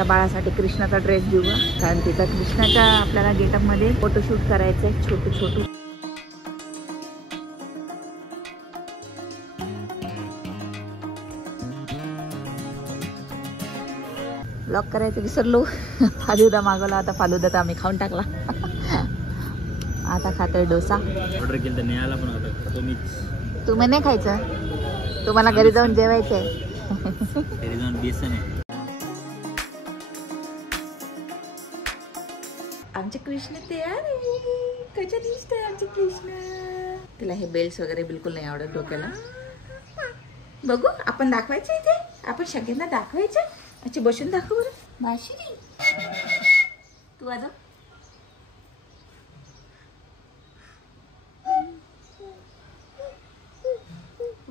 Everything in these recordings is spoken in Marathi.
आता बाळासाठी कृष्णाचा ड्रेस घेऊ, कारण तिचा कृष्णाच्या आपल्याला गेटअप मध्ये फोटोशूट करायचंय छोटू छोटू. ब्लॉक करायचं विसरलो. फालुदा मागवला, आता फालुदा तर आम्ही खाऊन टाकला. आता खातोय डोसा. ऑर्डर केलं तर न्यायला पण होतं, खातो मीच. तुम्ही नाही खायचं, तुम्हाला घरी जाऊन जेवायचंय. घरी जाऊन बेसन आहे. आमचे कृष्ण तयार आहे. कशा दिसतंय आमचे कृष्ण. तिला हे बेल्ट वगैरे बिलकुल नाही आवडत डोक्याला. बघू आपण दाखवायचं इथे, आपण सगळ्यांना दाखवायचं. अच्छा बसून दाखव बरं. माशिरी तू वाजव.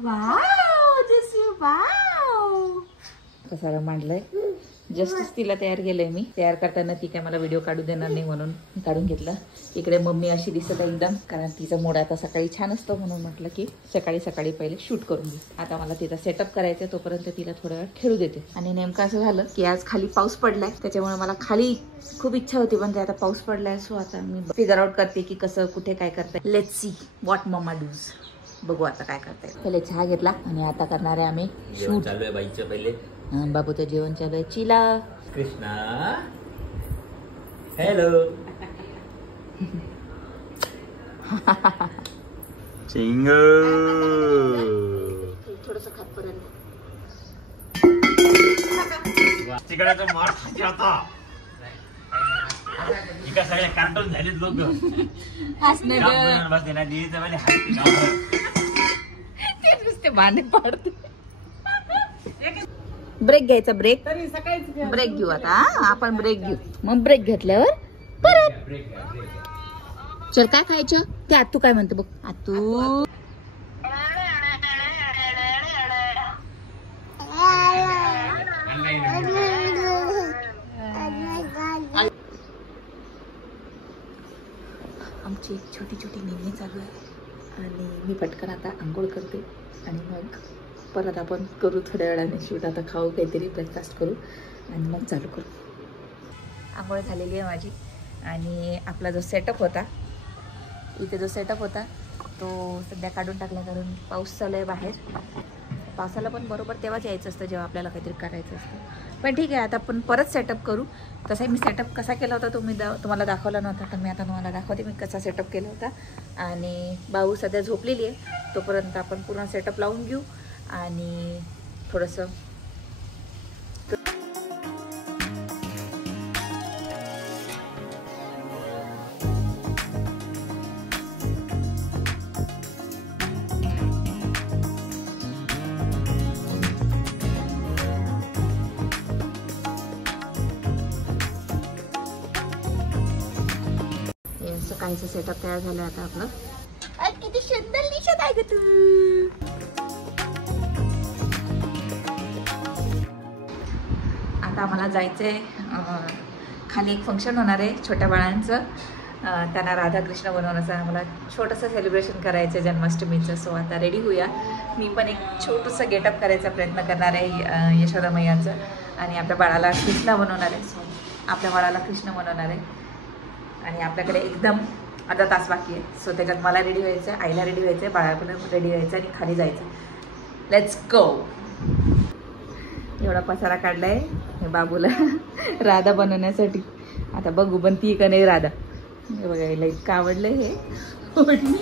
वाव जसू वाव. कसाला मांडलंय. जस्टच तिला तयार केलंय मी. तयार करताना ती काय मला व्हिडिओ काढू देणार नाही म्हणून काढून घेतला. इकडे मम्मी अशी दिसत आहे एकदम, कारण तिचा मूड आता सकाळी छान असतो म्हणून म्हटलं की सकाळी सकाळी पहिले शूट करून घेऊ. आता मला तिचा सेटअप करायचा, तोपर्यंत तिला थोडा वेळ खेळू देते. आणि नेमकं असं झालं की आज खाली पाऊस पडलाय, त्याच्यामुळे मला खाली खूप इच्छा होती, पण आता पाऊस पडलाय. सो आता मी फिगर आउट करते की कसं कुठे काय करताय. Let's see what mamma does. बघू आता काय करताय. पहिले चहा घेतला आणि आता करणार आहे आम्ही शूट. चालू आहे बाईच्या पहिले. बाबूचं जेवण चालू आहे. चिला कृष्णा हॅलो. चिंग थोडंसं खात पर्यंत तिकडे मार खाते आता. इकडे सगळे कार्टून झालेत लोक. तेच नुसते भांडे पाडते. ब्रेक घ्यायचा. ब्रेक ब्रेक घेऊ आता. आपण ब्रेक घेऊ. मग ब्रेक घेतल्यावर परत चल. काय खायचं ते आतू काय म्हणतो बघ. आतू आमची एक छोटी छोटी नेहमी चालू आहे. आणि मी पटकन आता आंघोळ करते आणि मग परत आपण करू थोड्या वेळाने शूट. आता खाऊ काहीतरी, ब्रेकफास्ट करू आणि मग चालू करू. आंघोळ झालेली आहे माझी. आणि आपला जो सेटअप होता, इथे जो सेटअप होता तो सध्या काढून टाकला, कारण पाऊस चालू आहे बाहेर. पावसाला पण बरोबर तेव्हाच यायचं असतं जेव्हा आपल्याला काहीतरी करायचं असतं. पण ठीक आहे, आता आपण परत सेटअप करू. तसाही मी सेटअप कसा केला होता तुम्हाला दाखवला नव्हता, तर मी आता तुम्हाला दाखवते मी कसा सेटअप केला होता. आणि बाऊ सध्या झोपलेली आहे, तोपर्यंत आपण पूर्ण सेटअप लावून घेऊ. आणि थोडंसं सकाळचं सेटअप तयार झालं आता आपलं. किती सुंदर दिसत आहे ग तू. आता आम्हाला जायचंय खाली. एक फंक्शन होणार आहे छोट्या बाळांचं. त्यांना राधाकृष्ण बनवण्याचं आम्हाला छोटंसं सेलिब्रेशन करायचं आहे जन्माष्टमीचं. सो आता रेडी होऊया. मी पण एक छोटंसं गेटअप करायचा प्रयत्न करणार आहे यशोदा मैयाचं. आणि आपल्या बाळाला कृष्ण बनवणार आहे. सो आपल्या बाळाला कृष्ण बनवणार आहे. आणि आपल्याकडे एकदम अर्धा तास बाकी आहे. सो त्याच्यात मला रेडी व्हायचं आहे, आईला रेडी व्हायचं आहे, बाळाला पण रेडी व्हायचं आणि खाली जायचं. Let's go. एवढा पसारा काढलाय हे बाबूला राधा बनवण्यासाठी. आता बघू बनती का नाही राधा. हे बघायला इतकं आवडलंय हे ओढणी.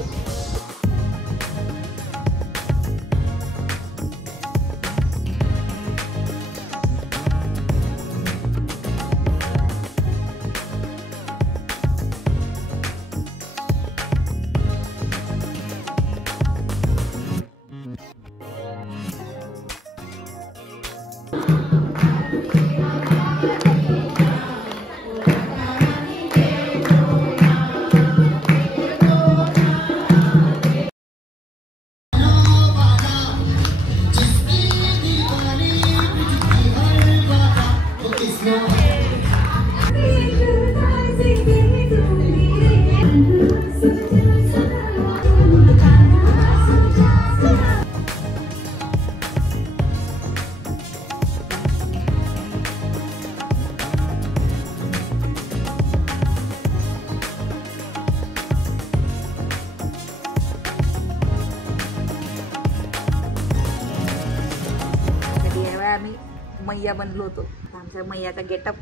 आम्ही मैया बनलो होतो. आमच्या मैयाचा गेटअप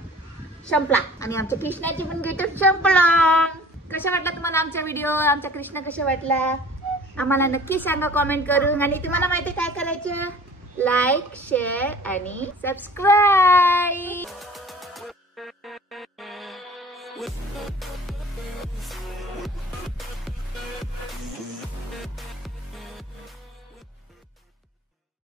संपला आणि आमच्या कृष्णाची पण गेटअप संपला. कशा वाटला तुम्हाला आमचा व्हिडिओ? आमचा कृष्ण कशा वाटला आम्हाला नक्की सांगा कमेंट करून. आणि तुम्हाला माहिती काय करायचं? लाईक, शेअर आणि सबस्क्राईब.